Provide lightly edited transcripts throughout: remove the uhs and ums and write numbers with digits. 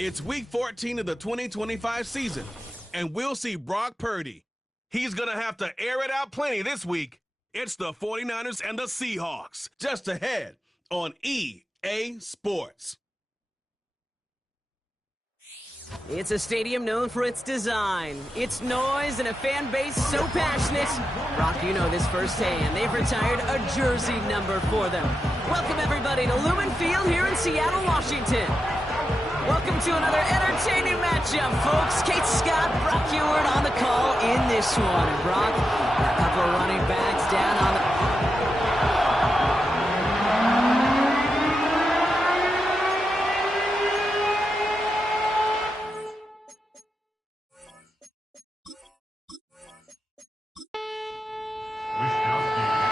It's week 14 of the 2025 season, and we'll see Brock Purdy. He's going to have to air it out plenty this week. It's the 49ers and the Seahawks, just ahead on EA Sports. It's a stadium known for its design, its noise, and a fan base so passionate. Brock, you know this firsthand. They've retired a jersey number for them. Welcome, everybody, to Lumen Field here in Seattle, Washington. Welcome to another entertaining matchup, folks. Kate Scott, Brock Huard on the call in this one. And Brock, a couple of running backs down on the...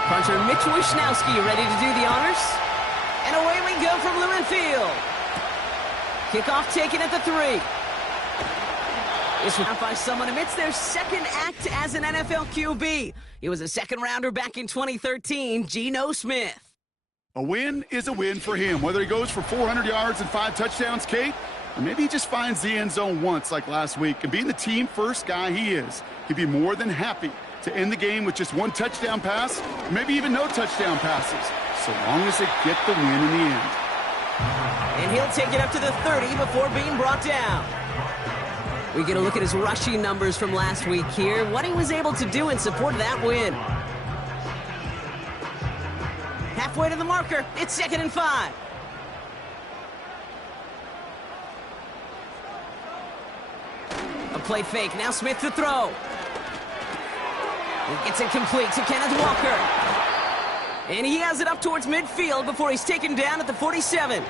Punter Mitch Wishnowsky ready to do the honors. And away we go from Lumen Field. Kickoff taken at the 3. This was by someone amidst their second act as an NFL QB. He was a second-rounder back in 2013, Geno Smith. A win is a win for him, whether he goes for 400 yards and 5 touchdowns, Kate, or maybe he just finds the end zone once like last week. And being the team-first guy he is, he'd be more than happy to end the game with just 1 touchdown pass, maybe even no touchdown passes, so long as they get the win in the end. And he'll take it up to the 30 before being brought down. We get a look at his rushing numbers from last week here, what he was able to do in support of that win. Halfway to the marker, it's 2nd and 5. A play fake, now Smith to throw. He gets it complete to Kenneth Walker. And he has it up towards midfield before he's taken down at the 47.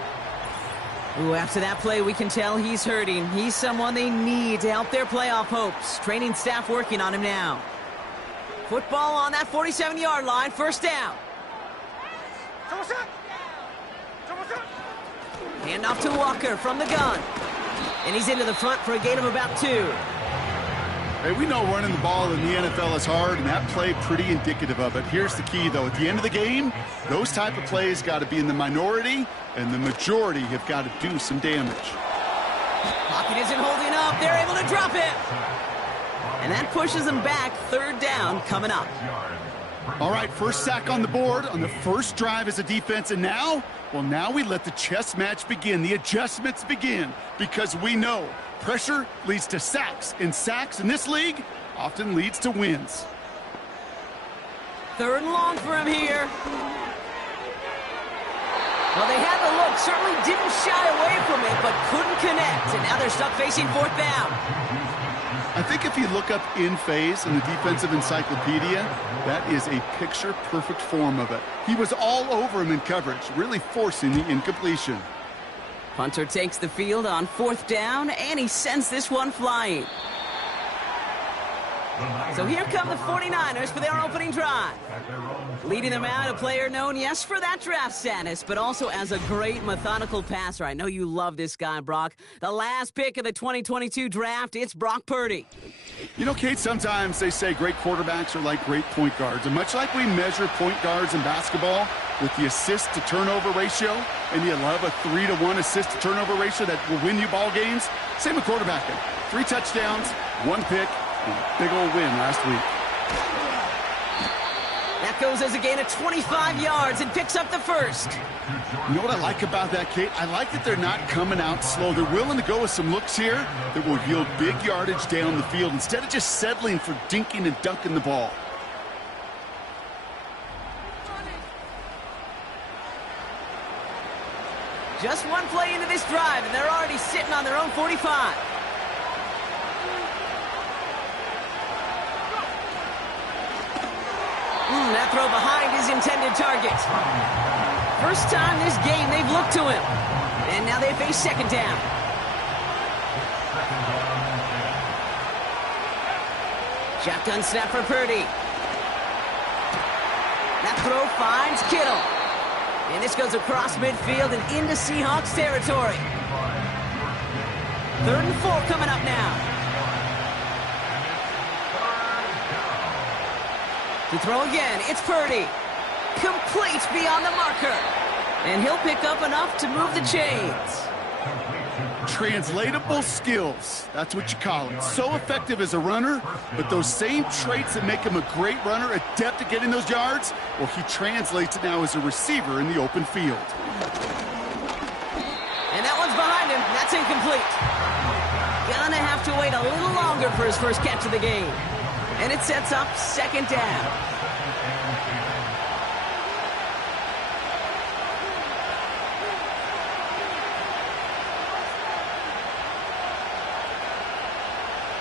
Ooh, after that play, we can tell he's hurting. He's someone they need to help their playoff hopes. Training staff working on him now. Football on that 47-yard line, first down. Hand off to Walker from the gun. And he's into the front for a gain of about 2. Hey, we know running the ball in the NFL is hard, and that play pretty indicative of it. Here's the key, though. At the end of the game, those type of plays got to be in the minority, and the majority have got to do some damage. Pocket isn't holding up. They're able to drop it. And that pushes them back. 3rd down coming up. All right, first sack on the board on the first drive as a defense, and now, well, now we let the chess match begin. The adjustments begin, because we know pressure leads to sacks, and sacks in this league often leads to wins. 3rd and long for him here. Well, they had the look, certainly didn't shy away from it, but couldn't connect, and now they're stuck facing 4th down. I think if you look up in phase in the defensive encyclopedia, that is a picture-perfect form of it. He was all over him in coverage, really forcing the incompletion. Punter takes the field on 4th down, and he sends this one flying. So here come the 49ers for their opening drive. Leading them out, a player known, yes, for that draft status, but also as a great methodical passer. I know you love this guy, Brock. The last pick of the 2022 draft, it's Brock Purdy. You know, Kate, sometimes they say great quarterbacks are like great point guards. And much like we measure point guards in basketball with the assist-to-turnover ratio, and you love a 3-to-1 assist-to-turnover ratio that will win you ball games, same with quarterbacking. 3 touchdowns, 1 pick, and a big old win last week. That goes as a gain of 25 yards and picks up the first. You know what I like about that, Kate? I like that they're not coming out slow. They're willing to go with some looks here that will yield big yardage down the field instead of just settling for dinking and dunking the ball. Just one play into this drive, and they're already sitting on their own 45. That throw behind his intended target. First time this game they've looked to him. And now they face 2nd down. Shotgun snap for Purdy. That throw finds Kittle. And this goes across midfield and into Seahawks territory. 3rd and 4 coming up now. To throw again, it's Purdy. Complete beyond the marker. And he'll pick up enough to move the chains. Translatable skills, that's what you call it. So effective as a runner, but those same traits that make him a great runner, adept at getting those yards, well, he translates it now as a receiver in the open field. And that one's behind him. That's incomplete. Gonna have to wait a little longer for his first catch of the game. And it sets up second down.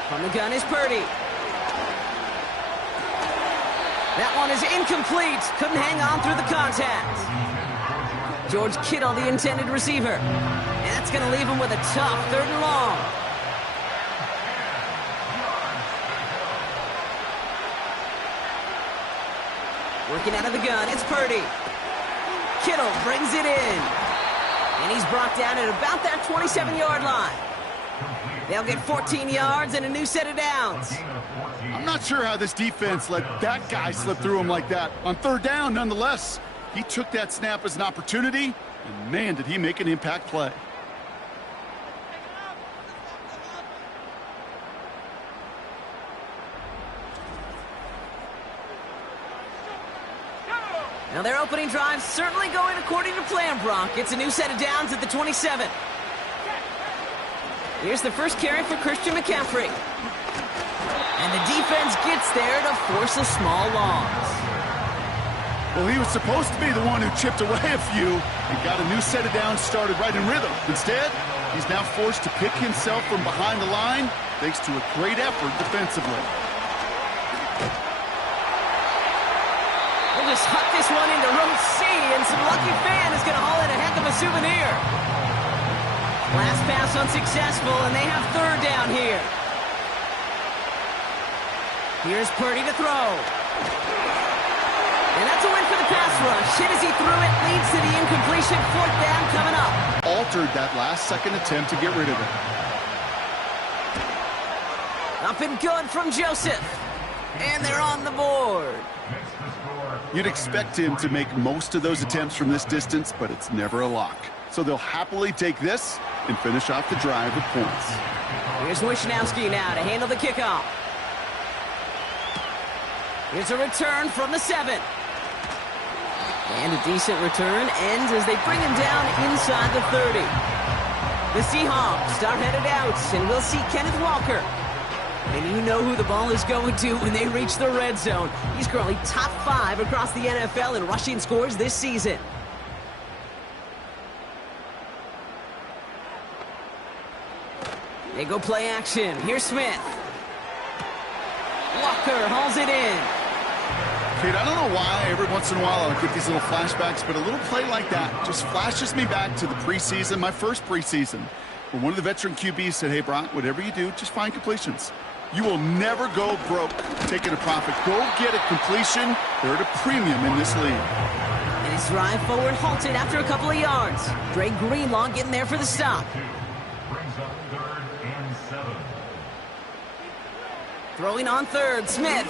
From the gun is Purdy. That one is incomplete. Couldn't hang on through the contact. George Kittle, the intended receiver. And that's going to leave him with a tough 3rd and long. Working out of the gun, it's Purdy. Kittle brings it in. And he's brought down at about that 27-yard line. They'll get 14 yards and a new set of downs. I'm not sure how this defense let that guy slip through him like that. On 3rd down, nonetheless, he took that snap as an opportunity, and man, did he make an impact play. Now their opening drive certainly going according to plan, Brock. It's a new set of downs at the 27. Here's the first carry for Christian McCaffrey. And the defense gets there to force a small loss. Well, he was supposed to be the one who chipped away a few and got a new set of downs started right in rhythm. Instead, he's now forced to pick himself from behind the line thanks to a great effort defensively. We'll just huck this one into row C, and some lucky fan is going to haul in a heck of a souvenir. Last pass unsuccessful, and they have 3rd down here. Here's Purdy to throw. And that's a win for the pass rush. Hit as he threw it, leads to the incompletion. 4th down coming up. Altered that last-second attempt to get rid of it. Up and good from Joseph. And they're on the board. You'd expect him to make most of those attempts from this distance, but it's never a lock. So they'll happily take this and finish off the drive with points. Here's Wishnowski now to handle the kickoff. Here's a return from the 7. And a decent return ends as they bring him down inside the 30. The Seahawks start headed out, and we'll see Kenneth Walker. And you know who the ball is going to when they reach the red zone. He's currently top 5 across the NFL in rushing scores this season. They go play action. Here's Smith. Walker hauls it in. Kate, I don't know why every once in a while I'll get these little flashbacks, but a little play like that just flashes me back to the preseason, my first preseason, where one of the veteran QBs said, hey, Brock, whatever you do, just find completions. You will never go broke taking a profit. Go get a completion. They're at a premium in this league. And his drive forward halted after a couple of yards. Dre Greenlaw getting there for the stop. Throwing on 3rd, Smith.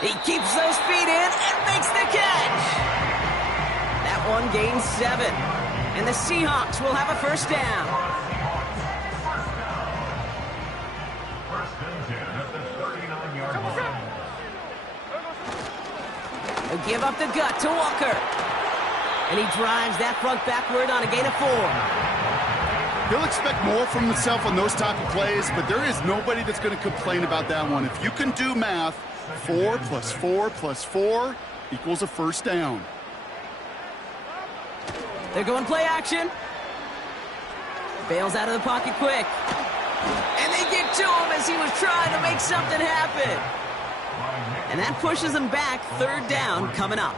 He keeps those feet in and makes the catch. That one gains 7. And the Seahawks will have a 1st down. They'll give up the gut to Walker. And he drives that front backward on a gain of 4. He'll expect more from himself on those type of plays, but there is nobody that's going to complain about that one. If you can do math, 4 plus 4 plus 4 equals a 1st down. They're going play action. Bails out of the pocket quick. And they get to him as he was trying to make something happen. And that pushes him back. 3rd down coming up.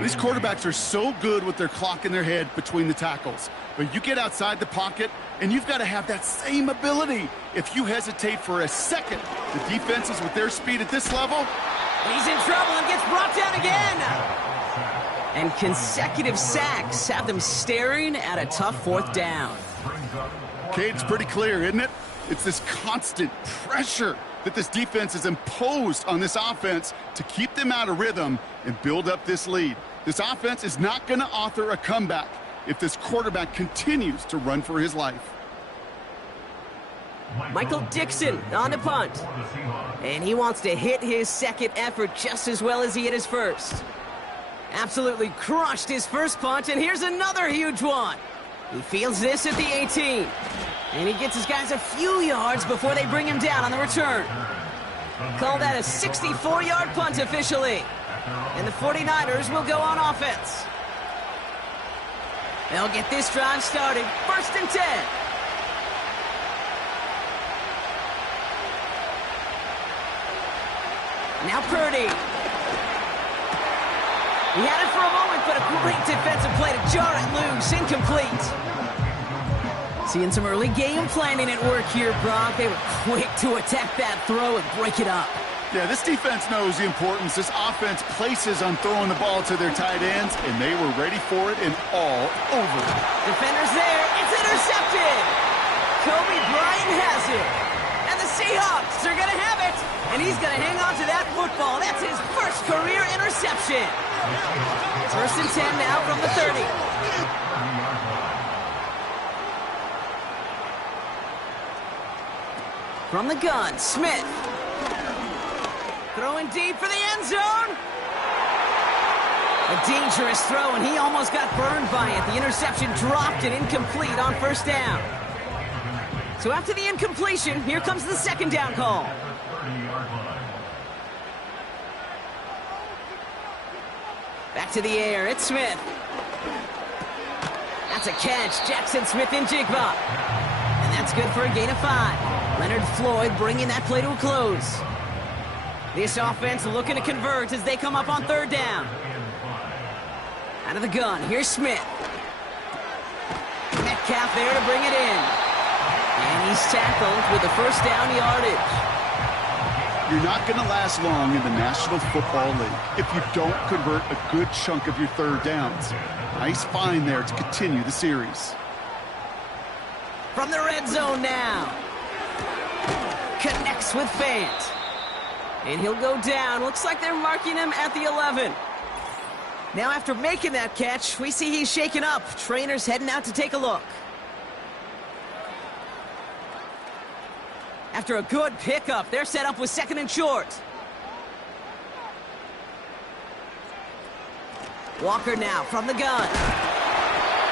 These quarterbacks are so good with their clock in their head between the tackles. But you get outside the pocket, and you've got to have that same ability. If you hesitate for a second, the defenses with their speed at this level. He's in trouble and gets brought down again. And consecutive sacks have them staring at a tough 4th down. Kate, it's pretty clear, isn't it? It's this constant pressure that this defense has imposed on this offense to keep them out of rhythm and build up this lead. This offense is not going to author a comeback. if this quarterback continues to run for his life. Michael Dixon on the punt. And he wants to hit his second effort just as well as he hit his first. Absolutely crushed his first punt, and here's another huge one. He fields this at the 18. And he gets his guys a few yards before they bring him down on the return. Call that a 64-yard punt officially. And the 49ers will go on offense. They'll get this drive started. 1st and 10. Now Purdy. He had it for a moment, but a great defensive play to jar it loose. Incomplete. Seeing some early game planning at work here, Brock. They were quick to attack that throw and break it up. Yeah, this defense knows the importance this offense places on throwing the ball to their tight ends, and they were ready for it and all over it. Defenders there. It's intercepted. Kobe Bryant has it. And the Seahawks are going to have it. And he's going to hang on to that football. That's his first career interception. 1st and 10 now from the 30. From the gun, Smith. Throwing deep for the end zone. A dangerous throw, and he almost got burned by it. The interception dropped and incomplete on 1st down. So after the incompletion, here comes the 2nd down call. Back to the air, it's Smith. That's a catch, Jackson Smith-Njigba. And that's good for a gain of 5. Leonard Floyd bringing that play to a close. This offense looking to convert as they come up on 3rd down. Out of the gun, here's Smith. Metcalf there to bring it in. And he's tackled with the 1st down yardage. You're not going to last long in the National Football League if you don't convert a good chunk of your 3rd downs. Nice find there to continue the series. From the red zone now. Connects with Fant. And he'll go down. Looks like they're marking him at the 11. Now after making that catch, we see he's shaken up. Trainer's heading out to take a look. After a good pickup, they're set up with 2nd and short. Walker now from the gun.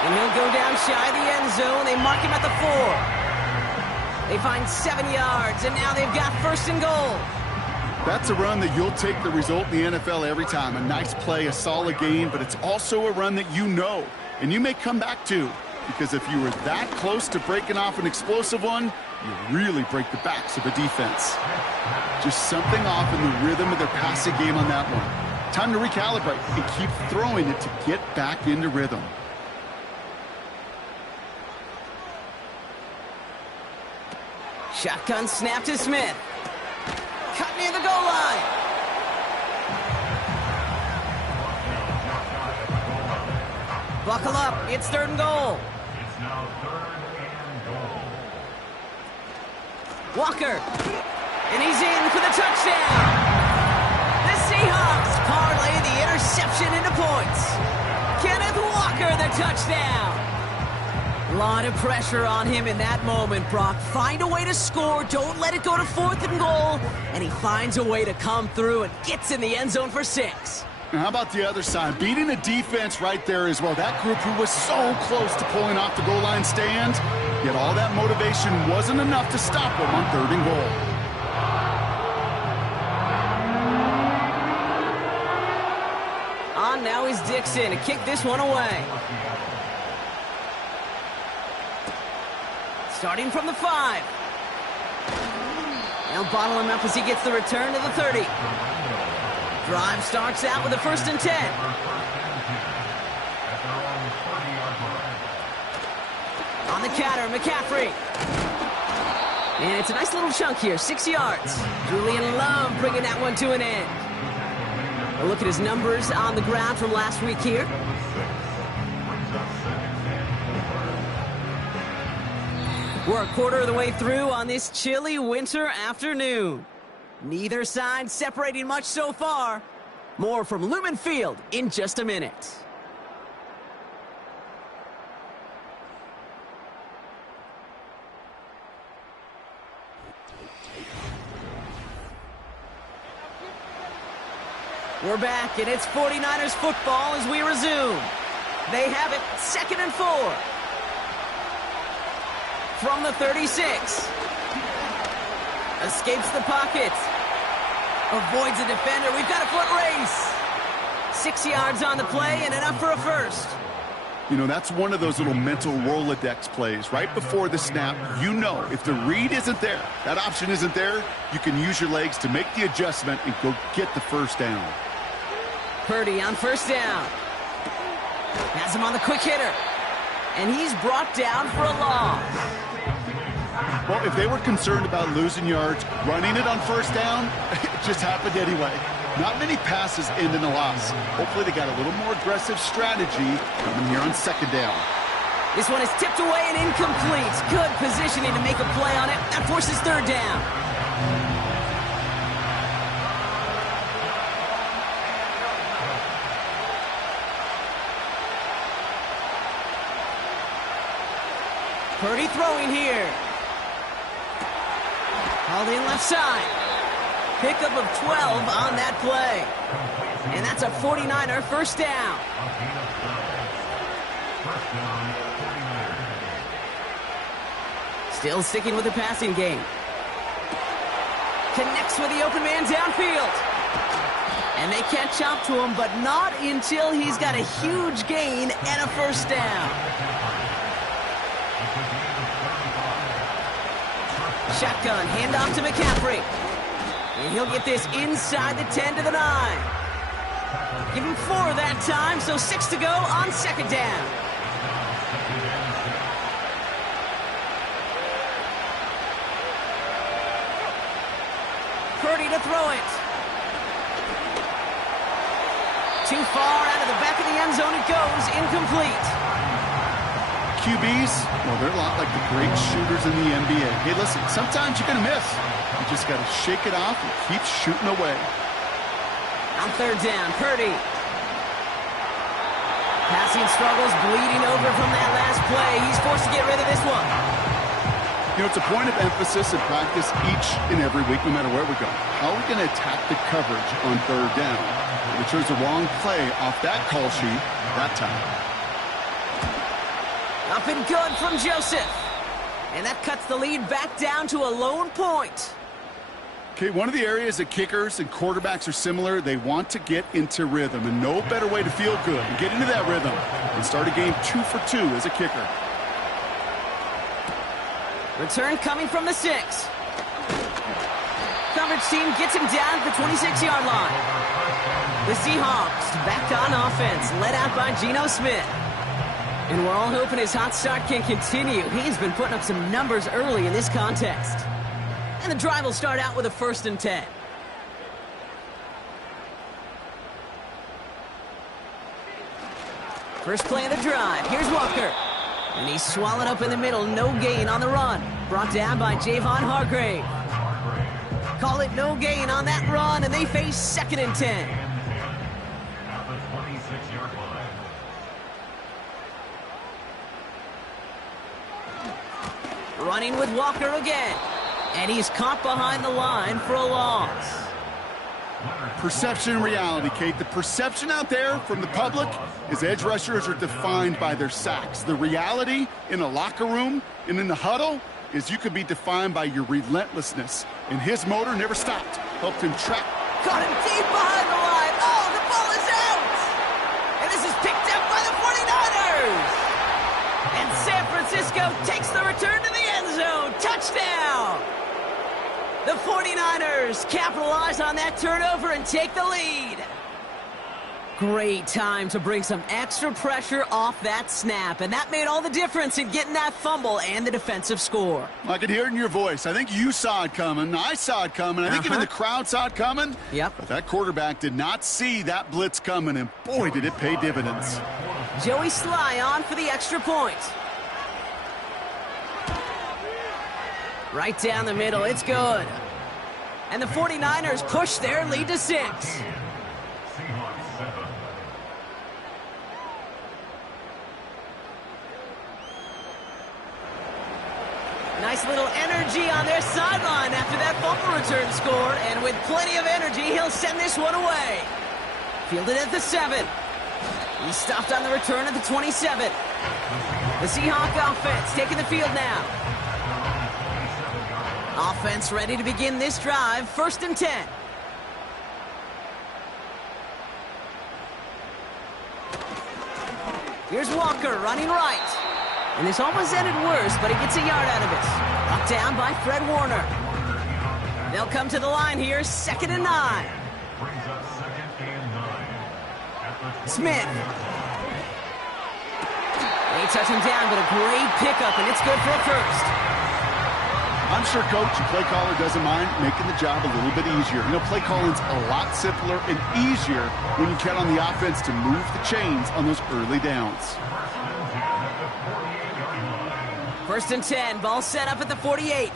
And he'll go down shy of the end zone. They mark him at the 4. They find 7 yards, and now they've got 1st and goal. That's a run that you'll take the result in the NFL every time. A nice play, a solid game, but it's also a run that you know, and you may come back to. Because if you were that close to breaking off an explosive one, you really break the backs of a defense. Just something off in the rhythm of their passing game on that one. Time to recalibrate and keep throwing it to get back into rhythm. Shotgun snap to Smith. Cut near the goal line. Buckle up. It's 3rd and goal. It's now 3rd and goal. Walker. And he's in for the touchdown. The Seahawks parlay the interception into points. Kenneth Walker, the touchdown. A lot of pressure on him in that moment, Brock. Find a way to score. Don't let it go to 4th and goal. And he finds a way to come through and gets in the end zone for 6. Now, how about the other side? Beating a defense right there as well. That group who was so close to pulling off the goal line stand, yet all that motivation wasn't enough to stop them on 3rd and goal. On now is Dixon to kick this one away. Starting from the 5. They'll bottle him up as he gets the return to the 30. Drive starts out with a 1st and 10. On the counter, McCaffrey. And it's a nice little chunk here, 6 yards. Julian Love bringing that one to an end. A look at his numbers on the ground from last week here. We're a quarter of the way through on this chilly winter afternoon. Neither side separating much so far. More from Lumen Field in just a minute. We're back, and it's 49ers football as we resume. They have it, 2nd and 4. From the 36. Escapes the pocket. Avoids a defender. We've got a foot race. 6 yards on the play and enough for a first. You know, that's one of those little mental Rolodex plays. Right before the snap, you know if the read isn't there, that option isn't there, you can use your legs to make the adjustment and go get the first down. Purdy on first down. Has him on the quick hitter. And he's brought down for a loss. Well, if they were concerned about losing yards, running it on first down, it just happened anyway. Not many passes end in a loss. Hopefully they got a little more aggressive strategy coming here on 2nd down. This one is tipped away and incomplete. Good positioning to make a play on it. That forces 3rd down. Purdy throwing here. Hauled in left side. Pickup of 12 on that play. And that's a 49er first down. Still sticking with the passing game. Connects with the open man downfield. And they catch up to him, but not until he's got a huge gain and a first down. Shotgun, handoff to McCaffrey. And he'll get this inside the 10 to the 9. Give him 4 that time, so 6 to go on 2nd down. Purdy to throw it. Too far out of the back of the end zone it goes, incomplete. QBs, well, they're a lot like the great shooters in the NBA. Hey, listen, sometimes you're going to miss. You just got to shake it off and keep shooting away. On 3rd down, Purdy. Passing struggles, bleeding over from that last play. He's forced to get rid of this one. You know, it's a point of emphasis in practice each and every week, no matter where we go. How are we going to attack the coverage on 3rd down? We chose the wrong play off that call sheet that time. Up and good from Joseph. And that cuts the lead back down to a lone point. Okay, one of the areas that kickers and quarterbacks are similar, they want to get into rhythm. And no better way to feel good and get into that rhythm than start a game 2 for 2 as a kicker. Return coming from the 6. Coverage team gets him down at the 26-yard line. The Seahawks back on offense, led out by Geno Smith. And we're all hoping his hot start can continue. He's been putting up some numbers early in this contest. And the drive will start out with a 1st and 10. First play of the drive. Here's Walker. And he's swallowed up in the middle. No gain on the run. Brought down by Javon Hargrave. Call it no gain on that run, and they face 2nd and 10. At the 26-yard line. Running with Walker again. And he's caught behind the line for a loss. Perception and reality, Kate. The perception out there from the public is edge rushers are defined by their sacks. The reality in a locker room and in the huddle is you could be defined by your relentlessness. And his motor never stopped. Helped him track. Caught him deep behind the line. Oh, the ball is out. And this is picked up by the 49ers. And San Francisco takes the return to the end zone. Touchdown. The 49ers capitalize on that turnover and take the lead. Great time to bring some extra pressure off that snap, and that made all the difference in getting that fumble and the defensive score. I could hear it in your voice. I think you saw it coming. I saw it coming. I think even the crowd saw it coming. Yep. But that quarterback did not see that blitz coming, and boy, did it pay dividends. Joey Sly on for the extra point. Right down the middle, it's good. And the 49ers push their lead to 6. Seahawks 7. Nice little energy on their sideline after that fumble return scored, and with plenty of energy, he'll send this one away. Fielded at the 7. He's stopped on the return at the 27. The Seahawk offense taking the field now. Offense ready to begin this drive. 1st and 10. Here's Walker running right. And this almost ended worse, but he gets a yard out of it. Brought down by Fred Warner. They'll come to the line here, 2nd and 9. Brings up 2nd and 9. At the Smith. They touch him down, but a great pickup, and it's good for a first. I'm sure coach and play caller doesn't mind making the job a little bit easier. You know, play calling's a lot simpler and easier when you count on the offense to move the chains on those early downs. 1st and 10, ball set up at the 48.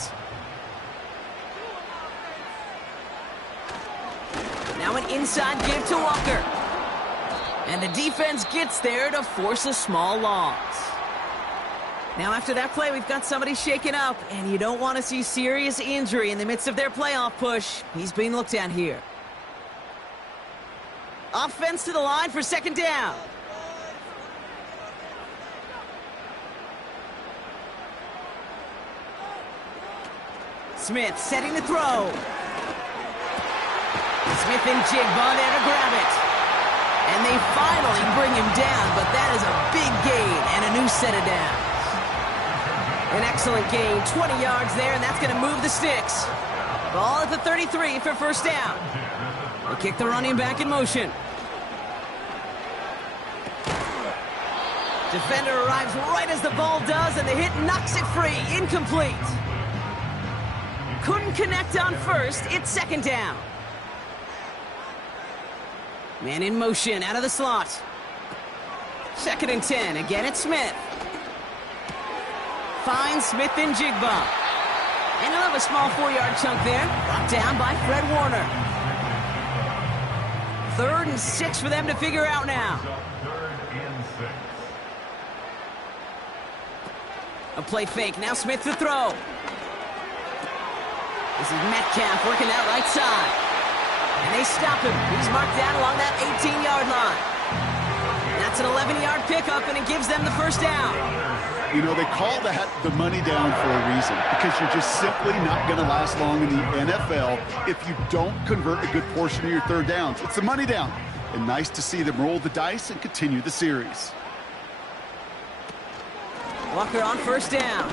Now an inside give to Walker. And the defense gets there to force a small loss. Now after that play, we've got somebody shaken up, and you don't want to see serious injury in the midst of their playoff push. He's being looked at here. Offense to the line for 2nd down. Smith setting the throw. Smith and Jigba there to grab it. And they finally bring him down, but that is a big gain and a new set of downs. An excellent gain, 20 yards there, and that's going to move the sticks. Ball at the 33 for 1st down. They kick the running back in motion. Defender arrives right as the ball does, and the hit knocks it free. Incomplete. Couldn't connect on 1st. It's 2nd down. Man in motion out of the slot. 2nd and 10. Again, it's Smith. Finds Smith and Jigba. And he'll have a small 4-yard chunk there. Brought down by Fred Warner. 3rd and 6 for them to figure out now. 3rd and 6. A play fake. Now Smith to throw. This is Metcalf working that right side. And they stop him. He's marked down along that 18-yard line. That's an 11-yard pickup, and it gives them the 1st down. You know, they call that the money down for a reason, because you're just simply not going to last long in the NFL if you don't convert a good portion of your 3rd downs. It's the money down. And nice to see them roll the dice and continue the series. Walker on 1st down.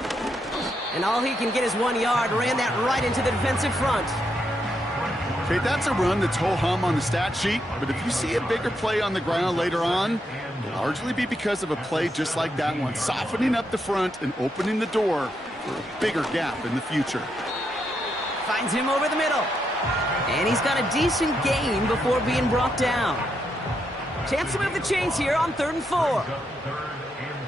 And all he can get is 1 yard. Ran that right into the defensive front. Okay, that's a run that's ho-hum on the stat sheet, but if you see a bigger play on the ground later on, it'll largely be because of a play just like that one, softening up the front and opening the door for a bigger gap in the future. Finds him over the middle. And he's got a decent gain before being brought down. Chance to move the chains here on 3rd and 4. 3rd and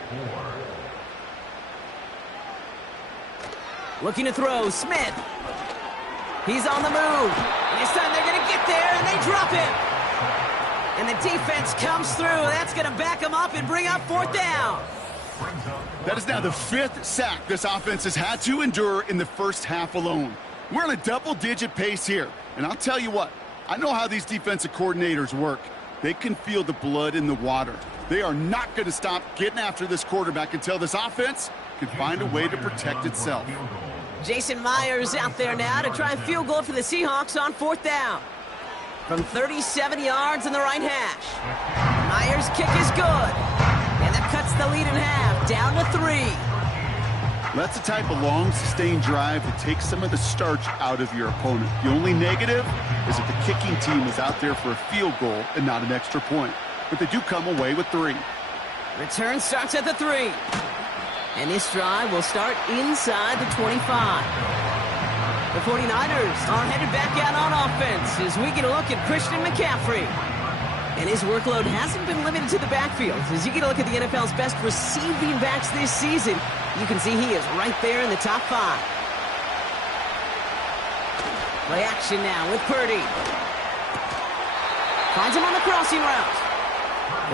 4. Looking to throw, Smith. He's on the move. And this time they're going to get there, and they drop him. And the defense comes through. That's going to back him up and bring up 4th down. That is now the 5th sack this offense has had to endure in the first half alone. We're on a double-digit pace here. And I'll tell you what, I know how these defensive coordinators work. They can feel the blood in the water. They are not going to stop getting after this quarterback until this offense can find a way to protect itself. Jason Myers out there now to try a field goal for the Seahawks on 4th down. From 37 yards in the right hash. Myers' kick is good. And that cuts the lead in half, down to 3. That's the type of long, sustained drive that takes some of the starch out of your opponent. The only negative is if the kicking team is out there for a field goal and not an extra point. But they do come away with 3. Return starts at the 3. And this drive will start inside the 25. The 49ers are headed back out on offense as we get a look at Christian McCaffrey. And his workload hasn't been limited to the backfield. As you get a look at the NFL's best receiving backs this season, you can see he is right there in the top 5. Play action now with Purdy. Finds him on the crossing route.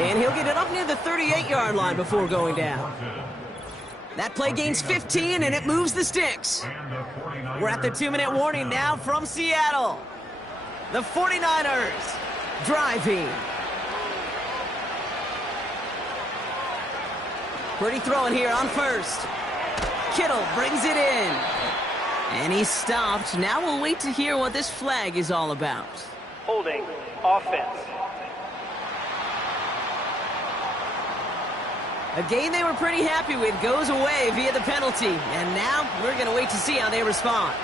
And he'll get it up near the 38-yard line before going down. That play gains 15, and it moves the sticks. We're at the 2-minute warning now from Seattle. The 49ers driving Purdy throwing here on first. Kittle brings it in. And he's stopped. Now we'll wait to hear what this flag is all about. Holding offense. A game they were pretty happy with goes away via the penalty. And now we're going to wait to see how they respond.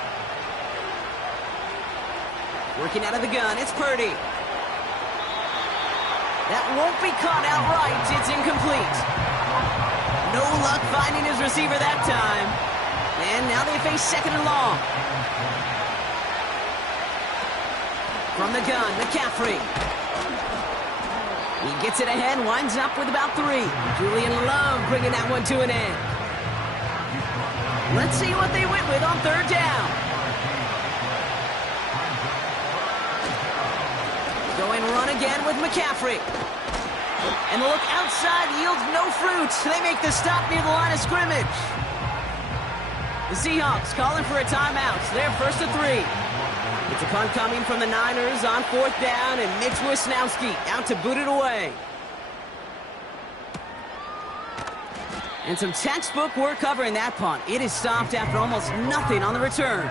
Working out of the gun, it's Purdy. That won't be caught outright. It's incomplete. No luck finding his receiver that time. And now they face second and long. From the gun, McCaffrey. He gets it ahead, winds up with about 3. Julian Love bringing that one to an end. Let's see what they went with on third down. Going run again with McCaffrey. And the look outside yields no fruit. They make the stop near the line of scrimmage. The Seahawks calling for a timeout. They're first and 3. It's a punt coming from the Niners on fourth down, and Mitch Wisnowski out to boot it away. And some textbook work covering that punt. It is stopped after almost nothing on the return.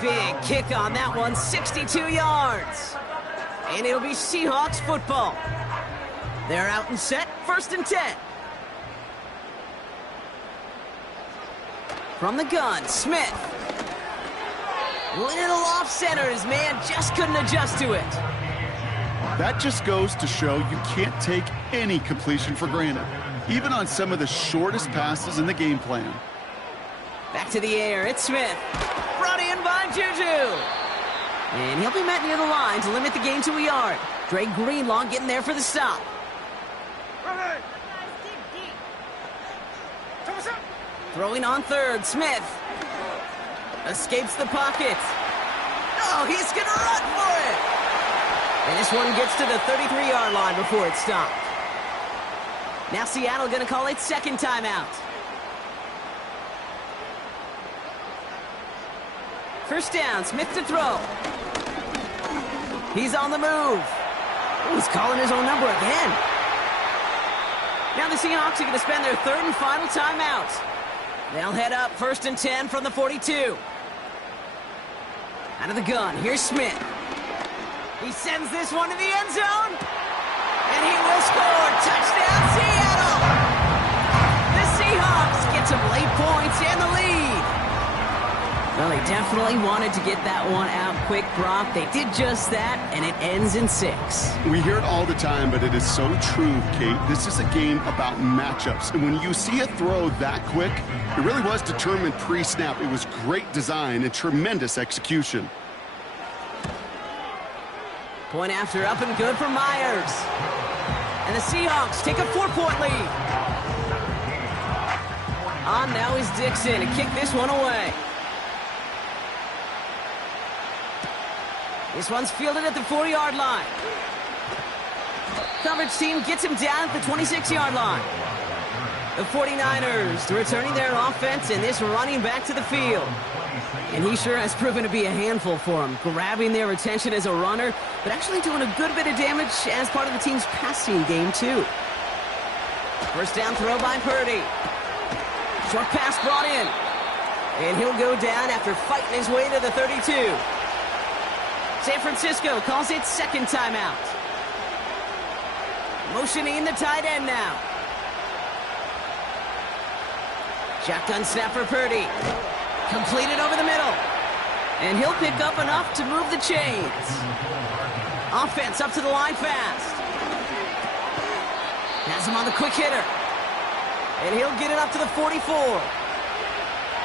Big kick on that one, 62 yards. And it'll be Seahawks football. They're out and set, first and 10. From the gun, Smith. Little off center, his man just couldn't adjust to it. That just goes to show you can't take any completion for granted, even on some of the shortest passes in the game plan. Back to the air, it's Smith. Brought in by Juju. And he'll be met near the line to limit the gain to a yard. Dre Greenlaw getting there for the stop. Throwing on third, Smith. Escapes the pocket. Oh, he's going to run for it. And this one gets to the 33-yard line before it's stopped. Now Seattle going to call it second timeout. First down, Smith to throw. He's on the move. Ooh, he's calling his own number again. Now the Seahawks are going to spend their third and final timeout. They'll head up first and 10 from the 42. Out of the gun, here's Smith. He sends this one to the end zone. And he will score. Touchdown, Seattle! The Seahawks get some late points and the lead. Well, they definitely wanted to get that one out quick, Brock. They did just that, and it ends in 6. We hear it all the time, but it is so true, Kate. This is a game about matchups. And when you see a throw that quick, it really was determined pre-snap. It was great design and tremendous execution. Point after up and good for Myers. And the Seahawks take a 4-point lead. On now is Dixon to kick this one away. This one's fielded at the 4-yard line. Coverage team gets him down at the 26-yard line. The 49ers returning their offense and this running back to the field. And he sure has proven to be a handful for them, grabbing their attention as a runner, but actually doing a good bit of damage as part of the team's passing game, too. First down throw by Purdy. Short pass brought in. And he'll go down after fighting his way to the 32. San Francisco calls it second timeout. Motioning the tight end now. Shotgun snap for Purdy. Completed over the middle. And he'll pick up enough to move the chains. Offense up to the line fast. Has him on the quick hitter. And he'll get it up to the 44.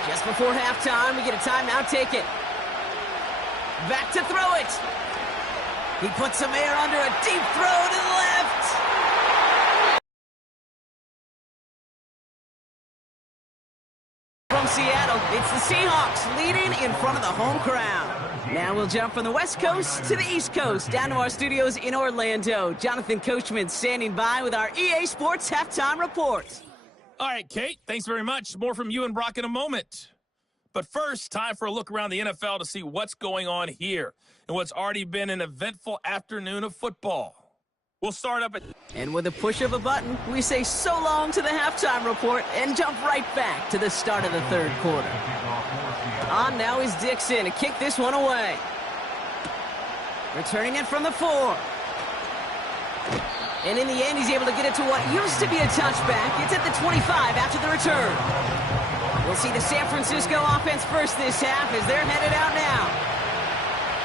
Just before halftime, we get a timeout taken. Back to throw it. He puts some air under a deep throw to the left. From Seattle, it's the Seahawks leading in front of the home crowd. Now we'll jump from the West Coast to the East Coast, down to our studios in Orlando. Jonathan Coachman standing by with our EA Sports Halftime Report. All right, Kate, thanks very much. More from you and Brock in a moment. But first, time for a look around the NFL to see what's going on here and what's already been an eventful afternoon of football. We'll start up at... And with a push of a button, we say so long to the halftime report and jump right back to the start of the third quarter. On now is Dixon to kick this one away. Returning it from the 4. And in the end, he's able to get it to what used to be a touchback. It's at the 25 after the return. We'll see the San Francisco offense first this half as they're headed out now.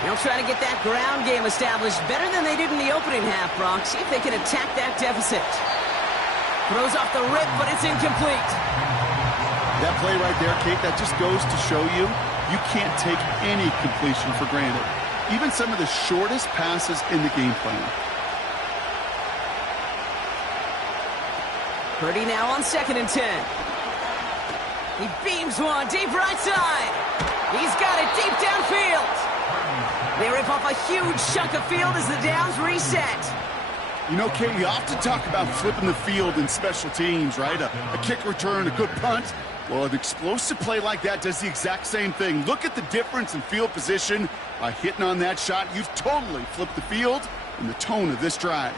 They'll try to get that ground game established better than they did in the opening half, Brock. See if they can attack that deficit. Throws off the rip, but it's incomplete. That play right there, Kate, that just goes to show you, you can't take any completion for granted. Even some of the shortest passes in the game plan. Purdy now on 2nd and 10. He beams one deep right side. He's got it deep downfield. They rip off a huge chunk of field as the downs reset. You know, Kate, we often talk about flipping the field in special teams, right? A kick return, a good punt. Well, an explosive play like that does the exact same thing. Look at the difference in field position. By hitting on that shot, you've totally flipped the field and the tone of this drive.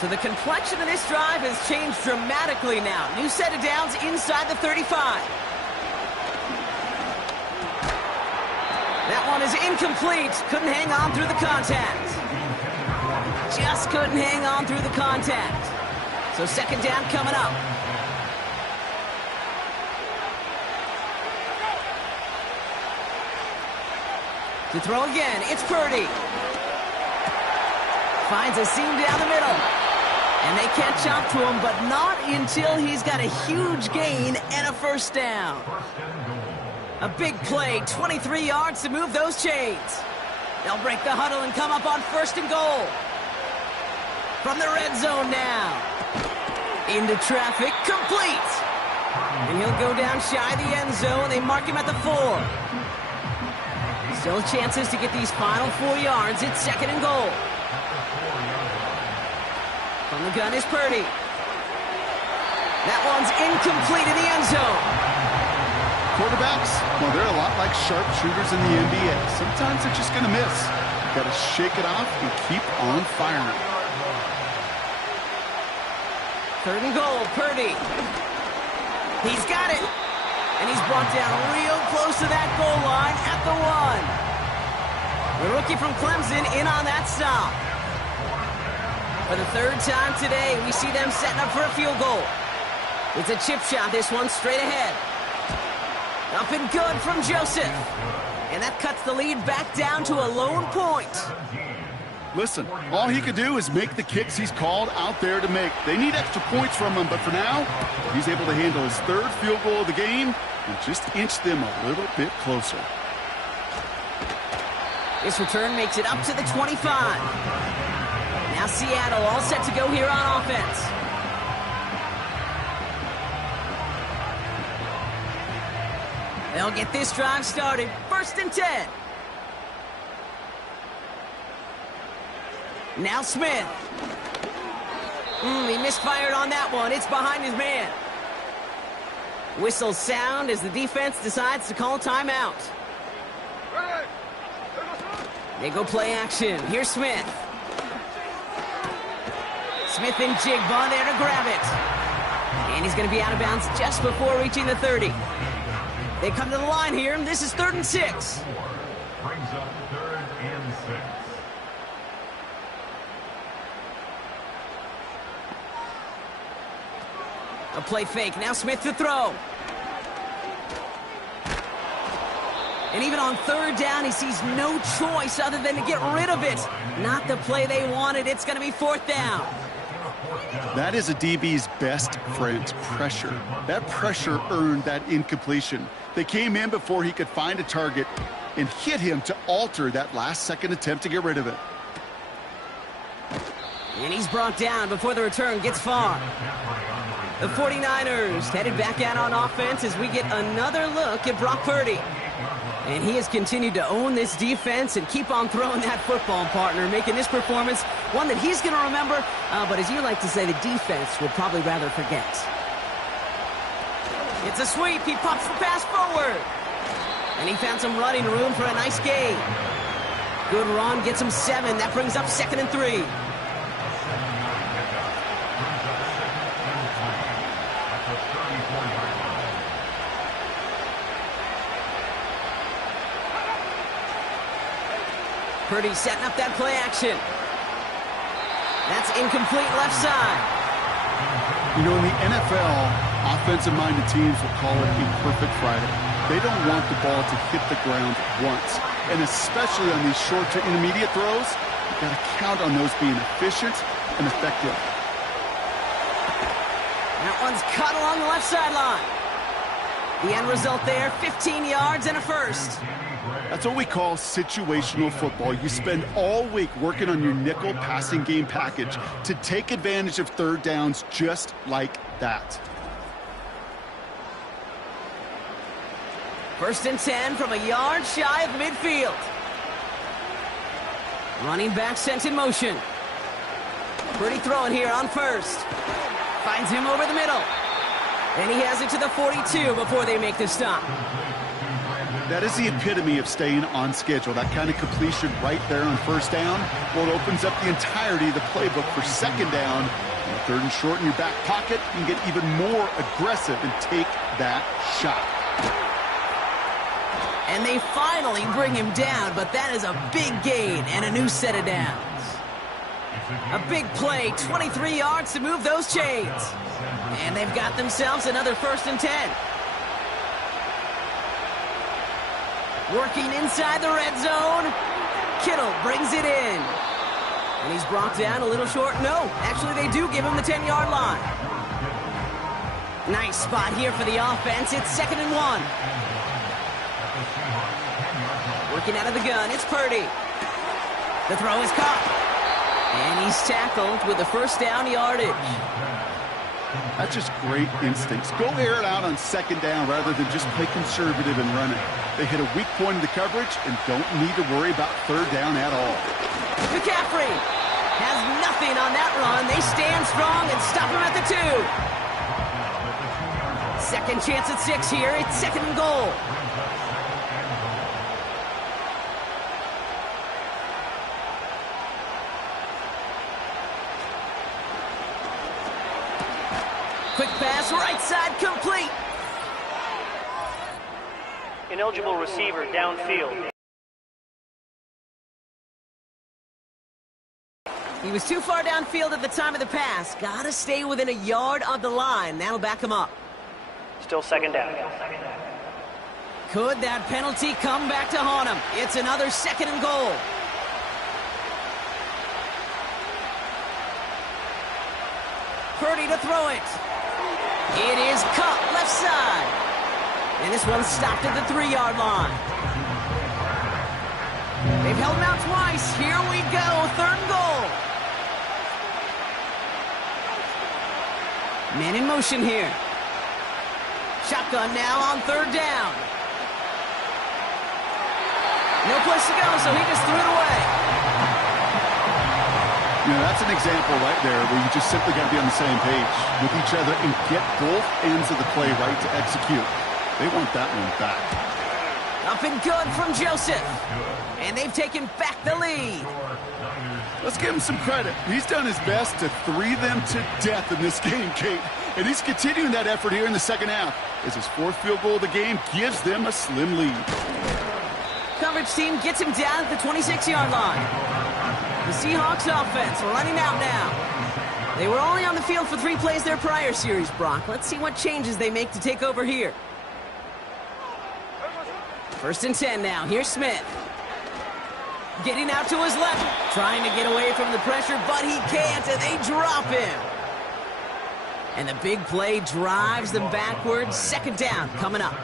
So the complexion of this drive has changed dramatically now. New set of downs inside the 35. That one is incomplete. Couldn't hang on through the contact. Just couldn't hang on through the contact. So 2nd down coming up. To throw again, it's Purdy. Finds a seam down the middle. And they catch up to him, but not until he's got a huge gain and a first down. A big play, 23 yards to move those chains. They'll break the huddle and come up on 1st and goal. From the red zone now. Into traffic, complete. And he'll go down shy of the end zone. They mark him at the 4. Still chances to get these final 4 yards. It's 2nd and goal. From the gun is Purdy. That one's incomplete in the end zone. Quarterbacks, well, they're a lot like sharpshooters in the NBA. Sometimes they're just going to miss. Got to shake it off and keep on firing. 3rd and goal, Purdy. He's got it. And he's brought down real close to that goal line at the 1. The rookie from Clemson in on that stop. For the 3rd time today, we see them setting up for a field goal. It's a chip shot, this one straight ahead. Up and good from Joseph. And that cuts the lead back down to a lone point. Listen, all he could do is make the kicks he's called out there to make. They need extra points from him, but for now, he's able to handle his 3rd field goal of the game and just inch them a little bit closer. This return makes it up to the 25. Now Seattle all set to go here on offense. They'll get this drive started. 1st and 10. Now Smith. He misfired on that one. It's behind his man. Whistles sound as the defense decides to call timeout. They go play action. Here's Smith. Smith and Jigba there to grab it. And he's going to be out of bounds just before reaching the 30. They come to the line here, and this is 3rd and 6. Brings up 3rd and 6. A play fake. Now Smith to throw. And even on 3rd down, he sees no choice other than to get rid of it. Not the play they wanted. It's going to be 4th down. That is a DB's best friend, pressure. That pressure earned that incompletion. They came in before he could find a target and hit him to alter that last-second attempt to get rid of it. And he's brought down before the return gets far. The 49ers headed back out on offense as we get another look at Brock Purdy. And he has continued to own this defense and keep on throwing that football, partner, making this performance one that he's going to remember, but as you like to say, the defense will probably rather forget. It's a sweep. He pops the pass forward. And he found some running room for a nice gain. Good run, gets him 7. That brings up 2nd and 3. Purdy setting up that play action. That's incomplete left side. You know, in the NFL, offensive-minded teams will call it a perfect Friday. They don't want the ball to hit the ground once. And especially on these short to intermediate throws, you've got to count on those being efficient and effective. That one's cut along the left sideline. The end result there, 15 yards and a first. That's what we call situational football. You spend all week working on your nickel passing game package to take advantage of third downs just like that. First and 10 from a yard shy of midfield. Running back sent in motion. Pretty throwing here on first. Finds him over the middle. And he has it to the 42 before they make the stop. That is the epitome of staying on schedule. That kind of completion right there on first down. Well, it opens up the entirety of the playbook for second down. And third and short in your back pocket, you can get even more aggressive and take that shot. And they finally bring him down, but that is a big gain and a new set of downs. A big play, 23 yards to move those chains. And they've got themselves another first and 10. Working inside the red zone. Kittle brings it in. And he's brought down a little short. No, actually they do give him the 10-yard line. Nice spot here for the offense. It's 2nd and 1. Working out of the gun, it's Purdy. The throw is caught. And he's tackled with the first down yardage. That's just great instincts. Go air it out on second down rather than just play conservative and run it. They hit a weak point in the coverage and don't need to worry about third down at all. McCaffrey has nothing on that run. They stand strong and stop him at the 2. Second chance at 6 here. It's 2nd and goal. Quick pass, right side, complete. Ineligible receiver downfield. He was too far downfield at the time of the pass. Gotta stay within a yard of the line. That'll back him up. Still 2nd down. Could that penalty come back to haunt him? It's another 2nd and goal. Purdy to throw it. It is cut left side. And this one stopped at the 3-yard line. They've held him out twice. Here we go. 3rd and goal. Man in motion here. Shotgun now on 3rd down. No place to go, so he just threw it away. You know, that's an example right there where you just simply got to be on the same page with each other and get both ends of the play right to execute. They want that one back. Up and good from Joseph. And they've taken back the lead. Let's give him some credit. He's done his best to three them to death in this game, Kate. And he's continuing that effort here in the second half as his 4th field goal of the game gives them a slim lead. Coverage team gets him down at the 26-yard line. The Seahawks offense running out now. They were only on the field for 3 plays their prior series, Brock. Let's see what changes they make to take over here. 1st and 10 now. Here's Smith. Getting out to his left. Trying to get away from the pressure, but he can't, and they drop him. And the big play drives them backwards. 2nd down coming up.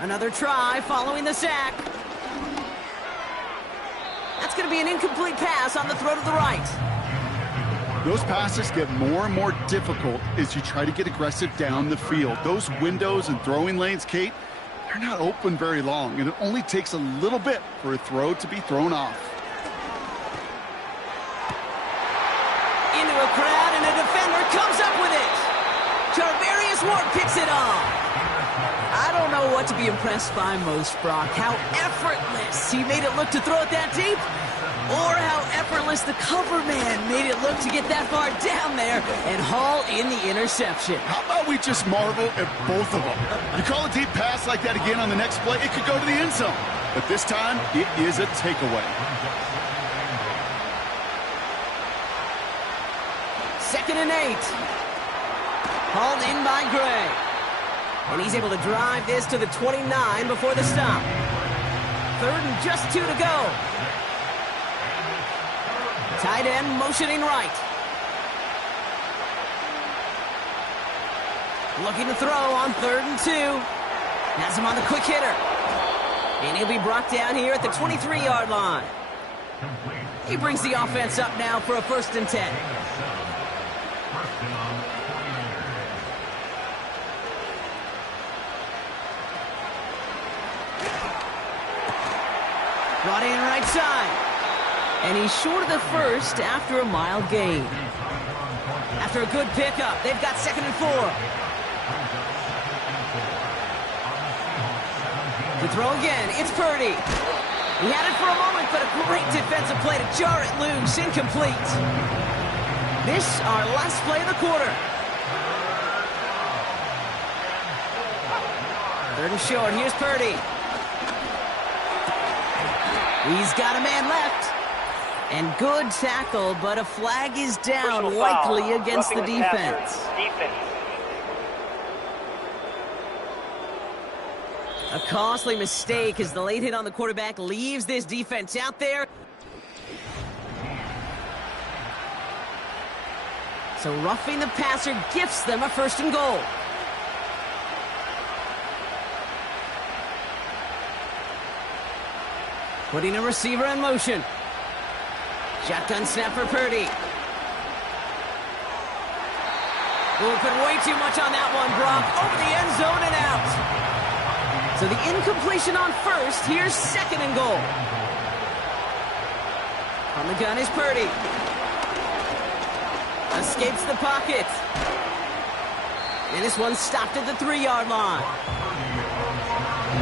Another try following the sack. That's going to be an incomplete pass on the throw to the right. Those passes get more and more difficult as you try to get aggressive down the field. Those windows and throwing lanes, Kate, they're not open very long, and it only takes a little bit for a throw to be thrown off. Into a crowd, and a defender comes up with it. Charvarius Ward picks it off. I don't know what to be impressed by most, Brock. How effortless he made it look to throw it that deep, or how effortless the cover man made it look to get that far down there and haul in the interception. How about we just marvel at both of them? You call a deep pass like that again on the next play, it could go to the end zone. but this time it is a takeaway. Second and 8. Hauled in by Gray. And he's able to drive this to the 29 before the stop. Third and just 2 to go. Tight end motioning right. Looking to throw on 3rd and 2. Has him on the quick hitter. And he'll be brought down here at the 23-yard line. He brings the offense up now for a 1st and 10. Brought in right side. And he's short of the first after a mild gain. After a good pickup, they've got 2nd and 4. To throw again, it's Purdy. He had it for a moment, but a great defensive play to jar it loose. Incomplete. This, our last play of the quarter. 3rd and short, here's Purdy. He's got a man left. And good tackle, but a flag is down, likely against the defense. A costly mistake as the late hit on the quarterback leaves this defense out there. So roughing the passer gifts them a 1st and goal. Putting a receiver in motion. Shotgun snap for Purdy. Oh, put way too much on that one, Brock. Over the end zone and out. So the incompletion on 1st. Here's 2nd and goal. On the gun is Purdy. Escapes the pocket. And this one's stopped at the 3-yard line.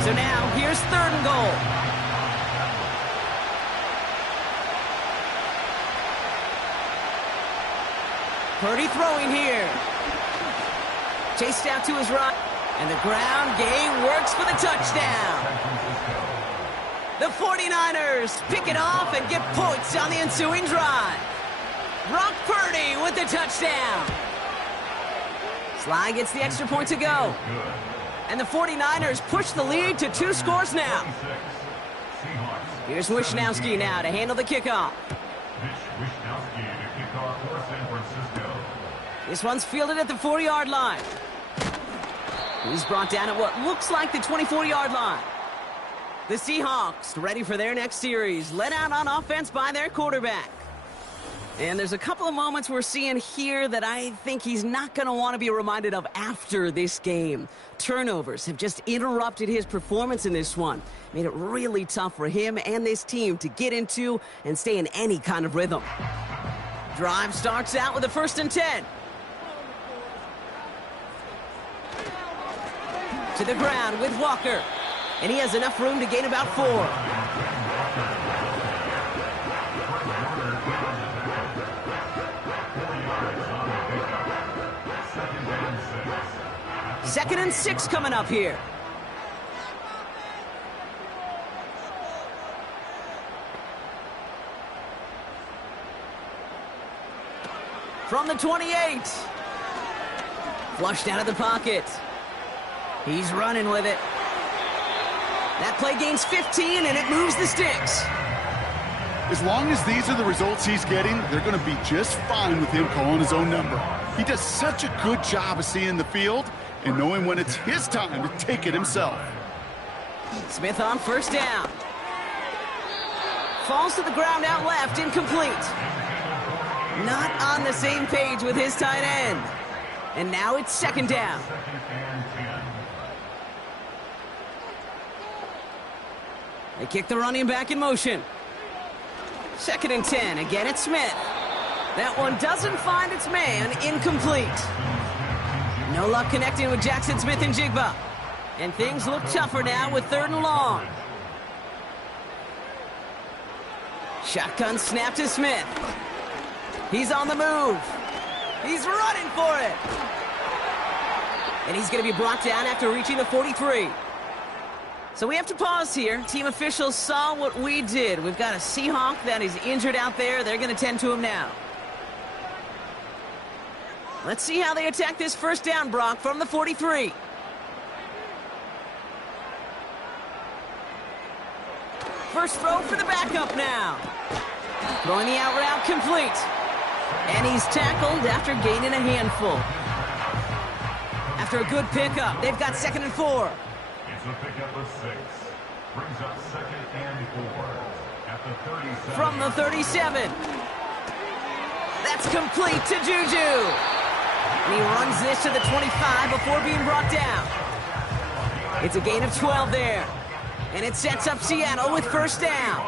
So now here's 3rd and goal. Purdy throwing here. Chased out to his right. And the ground game works for the touchdown. The 49ers pick it off and get points on the ensuing drive. Brock Purdy with the touchdown. Sly gets the extra point to go. And the 49ers push the lead to 2 scores now. Here's Wishnowski now to handle the kickoff. This one's fielded at the 4-yard line. He's brought down at what looks like the 24-yard line. The Seahawks ready for their next series, led out on offense by their quarterback. And there's a couple of moments we're seeing here that I think he's not going to want to be reminded of after this game. Turnovers have just interrupted his performance in this one. Made it really tough for him and this team to get into and stay in any kind of rhythm. Drive starts out with a 1st and 10. To the ground with Walker. And he has enough room to gain about 4. 2nd and 6 coming up here. From the 28. Flushed out of the pocket. He's running with it. That play gains 15, and it moves the sticks. As long as these are the results he's getting, they're going to be just fine with him calling his own number. He does such a good job of seeing the field and knowing when it's his time to take it himself. Smith on 1st down. Falls to the ground out left, incomplete. Not on the same page with his tight end. And now it's 2nd down. They kick the running back in motion. 2nd and 10. Again, it's Smith. That one doesn't find its man. Incomplete. No luck connecting with Jackson Smith and Jigba. And things look tougher now with 3rd and long. Shotgun snap to Smith. He's on the move. He's running for it. And he's going to be brought down after reaching the 43. So we have to pause here. Team officials saw what we did. We've got a Seahawk that is injured out there. They're going to tend to him now. Let's see how they attack this first down, Brock, from the 43. First throw for the backup now. Throwing the out route complete. And he's tackled after gaining a handful. After a good pickup, they've got 2nd and 4. It's a pickup of 6. Brings up 2nd and 4 at the 37. From the 37. That's complete to Juju. And he runs this to the 25 before being brought down. It's a gain of 12 there. And it sets up Seattle with first down.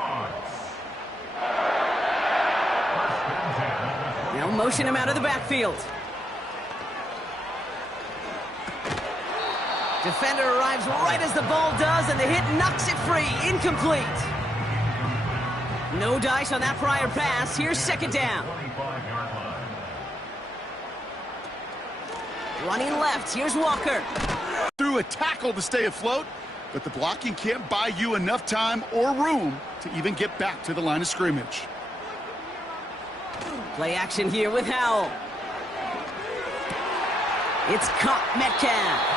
Now motion him out of the backfield. Defender arrives right as the ball does, and the hit knocks it free. Incomplete. No dice on that prior pass. Here's 2nd down. Running left. Here's Walker. Through a tackle to stay afloat, but the blocking can't buy you enough time or room to even get back to the line of scrimmage. Play action here with Howell. It's caught Metcalf.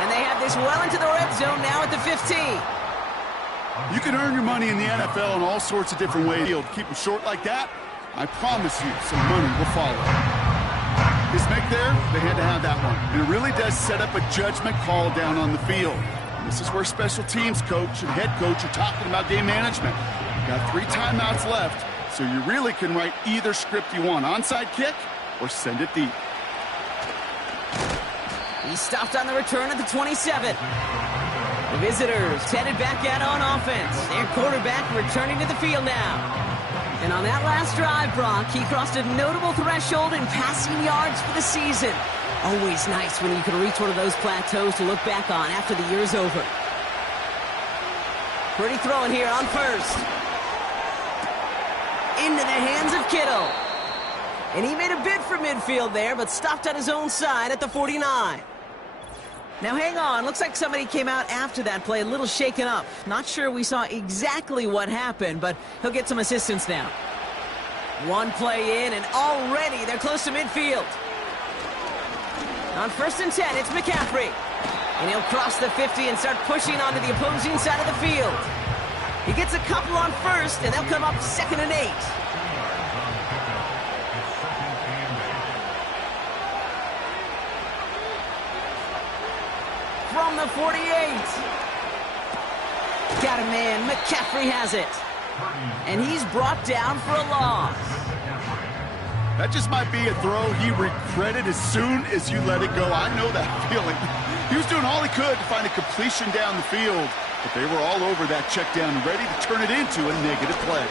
And they have this well into the red zone now at the 15. You can earn your money in the NFL in all sorts of different ways. Keep them short like that, I promise you some money will follow. His make there, they had to have that one. And it really does set up a judgment call down on the field. And this is where special teams coach and head coach are talking about game management. You've got 3 timeouts left, so you really can write either script you want. Onside kick or send it deep. He stopped on the return at the 27. The visitors headed back out on offense. Their quarterback returning to the field now. And on that last drive, Brock, he crossed a notable threshold in passing yards for the season. Always nice when you can reach one of those plateaus to look back on after the year's over. Pretty throwing here on first. Into the hands of Kittle. And he made a bid for midfield there, but stopped on his own side at the 49. Now hang on, looks like somebody came out after that play a little shaken up. Not sure we saw exactly what happened, but he'll get some assistance now. One play in, and already they're close to midfield. On 1st and 10, it's McCaffrey. And he'll cross the 50 and start pushing onto the opposing side of the field. He gets a couple on first, and they'll come up 2nd and 8. From the 48. Got a man. McCaffrey has it. And he's brought down for a loss. That just might be a throw he regretted as soon as you let it go. I know that feeling. He was doing all he could to find a completion down the field, but they were all over that check down, ready to turn it into a negative play.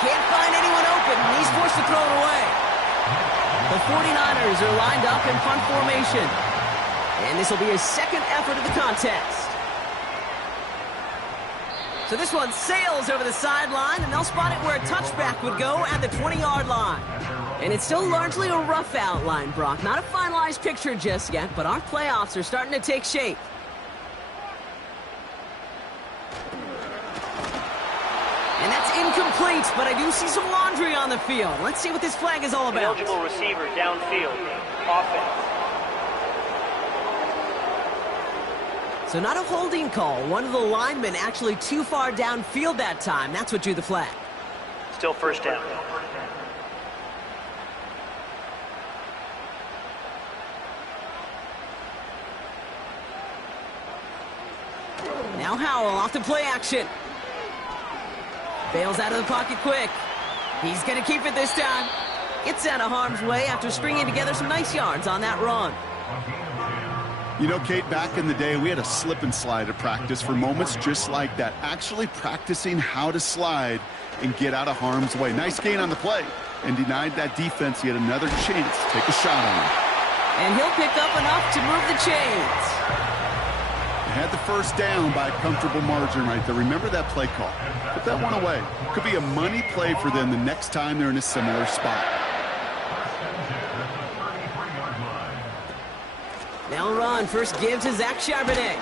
Can't find anyone open. He's forced to throw it away. The 49ers are lined up in punt formation. And this will be his 2nd effort of the contest. So this one sails over the sideline, and they'll spot it where a touchback would go at the 20-yard line. And it's still largely a rough outline, Brock. Not a finalized picture just yet, but our playoffs are starting to take shape. And that's incomplete, but I do see some laundry on the field. Let's see what this flag is all about. Ineligible receiver downfield. Offense. So not a holding call. One of the linemen actually too far downfield that time. That's what drew the flag. Still first down. Now Howell off the play action. Bails out of the pocket quick. He's going to keep it this time. Gets out of harm's way after stringing together some nice yards on that run. You know, Kate, back in the day, we had a slip and slide at practice for moments just like that. Actually practicing how to slide and get out of harm's way. Nice gain on the play. And denied that defense yet another chance to take a shot on him. And he'll pick up enough to move the chains. They had the first down by a comfortable margin right there. Remember that play call. Put that one away. Could be a money play for them the next time they're in a similar spot. They'll run run. First give to Zach Charbonnet.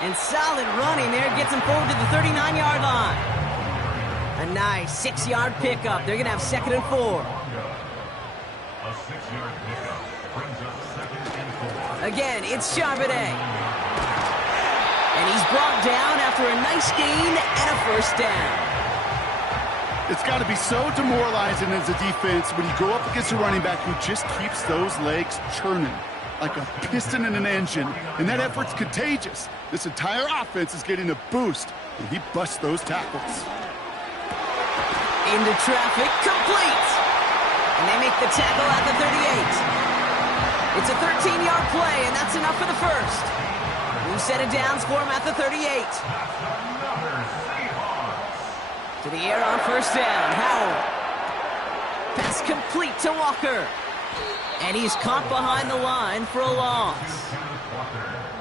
And solid running there gets him forward to the 39-yard line. A nice 6-yard pickup. They're going to have 2nd and 4. A 6-yard pickup brings up 2nd and 4. Again, it's Charbonnet. And he's brought down after a nice gain and a first down. It's got to be so demoralizing as a defense when you go up against a running back who just keeps those legs churning like a piston in an engine, and that effort's contagious. This entire offense is getting a boost, and he busts those tackles. Into traffic, complete! And they make the tackle at the 38. It's a 13-yard play, and that's enough for the first. New set of downs for him at the 38. To the air on first down. Howell. Pass complete to Walker. And he's caught behind the line for a loss.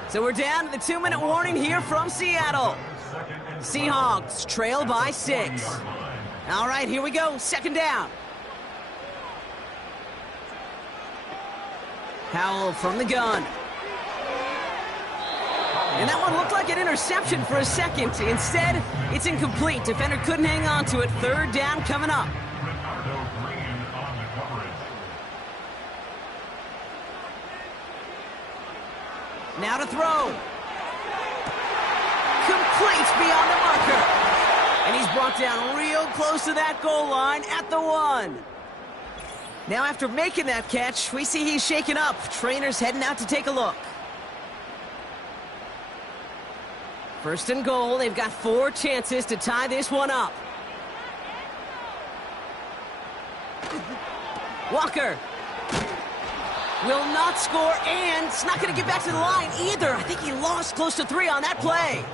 So we're down to the 2-minute warning here from Seattle. Seahawks trail by 6. All right, here we go. 2nd down. Howell from the gun. And that one looked like an interception for a second. Instead, it's incomplete. Defender couldn't hang on to it. 3rd down coming up. Now to throw. Complete beyond the marker. And he's brought down real close to that goal line at the 1. Now after making that catch, we see he's shaken up. Trainer's heading out to take a look. 1st and goal. They've got 4 chances to tie this one up. Walker will not score, and it's not going to get back to the line either. I think he lost close to 3 on that play.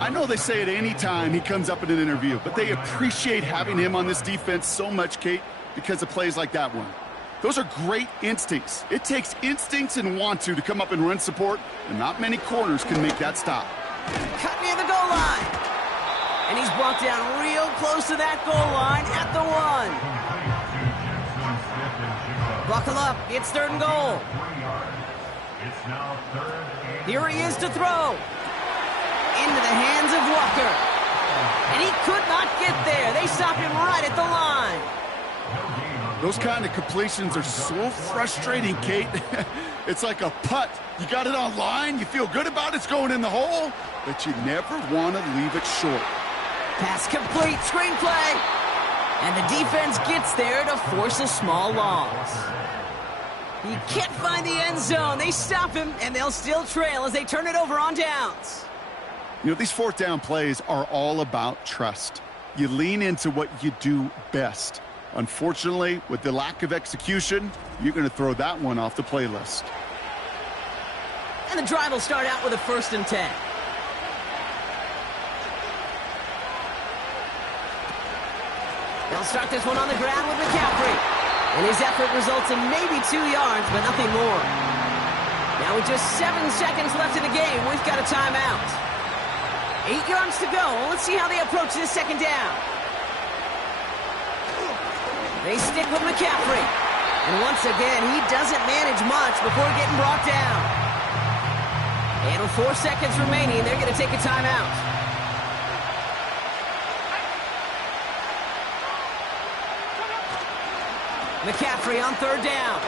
I know they say it any time he comes up in an interview, but they appreciate having him on this defense so much, Kate, because of plays like that one. Those are great instincts. It takes instincts and want to come up and run support, and not many corners can make that stop. Cut near the goal line. And he's brought down real close to that goal line at the 1. Buckle up. It's 3rd and goal. Here he is to throw. Into the hands of Walker. And he could not get there. They stop him right at the line. Those kind of completions are so frustrating, Kate. It's like a putt. You got it on line, you feel good about it's going in the hole, but you never want to leave it short. Pass complete, screenplay. And the defense gets there to force a small loss. He can't find the end zone. They stop him, and they'll still trail as they turn it over on downs. You know, these 4th down plays are all about trust. You lean into what you do best. Unfortunately, with the lack of execution, you're going to throw that one off the playlist. And the drive will start out with a 1st and 10. They'll start this one on the ground with McCaffrey. And his effort results in maybe 2 yards, but nothing more. Now with just 7 seconds left in the game, we've got a timeout. 8 yards to go. Let's see how they approach this 2nd down. They stick with McCaffrey. And once again, he doesn't manage much before getting brought down. And with 4 seconds remaining, they're going to take a timeout. McCaffrey on 3rd down.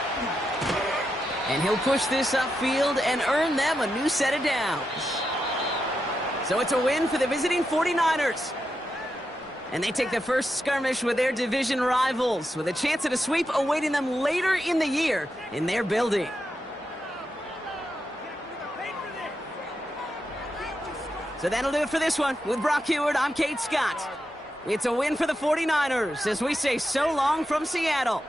And he'll push this upfield and earn them a new set of downs. So it's a win for the visiting 49ers. And they take the first skirmish with their division rivals, with a chance at a sweep awaiting them later in the year in their building. So that'll do it for this one. With Brock Huard, I'm Kate Scott. It's a win for the 49ers as we say so long from Seattle.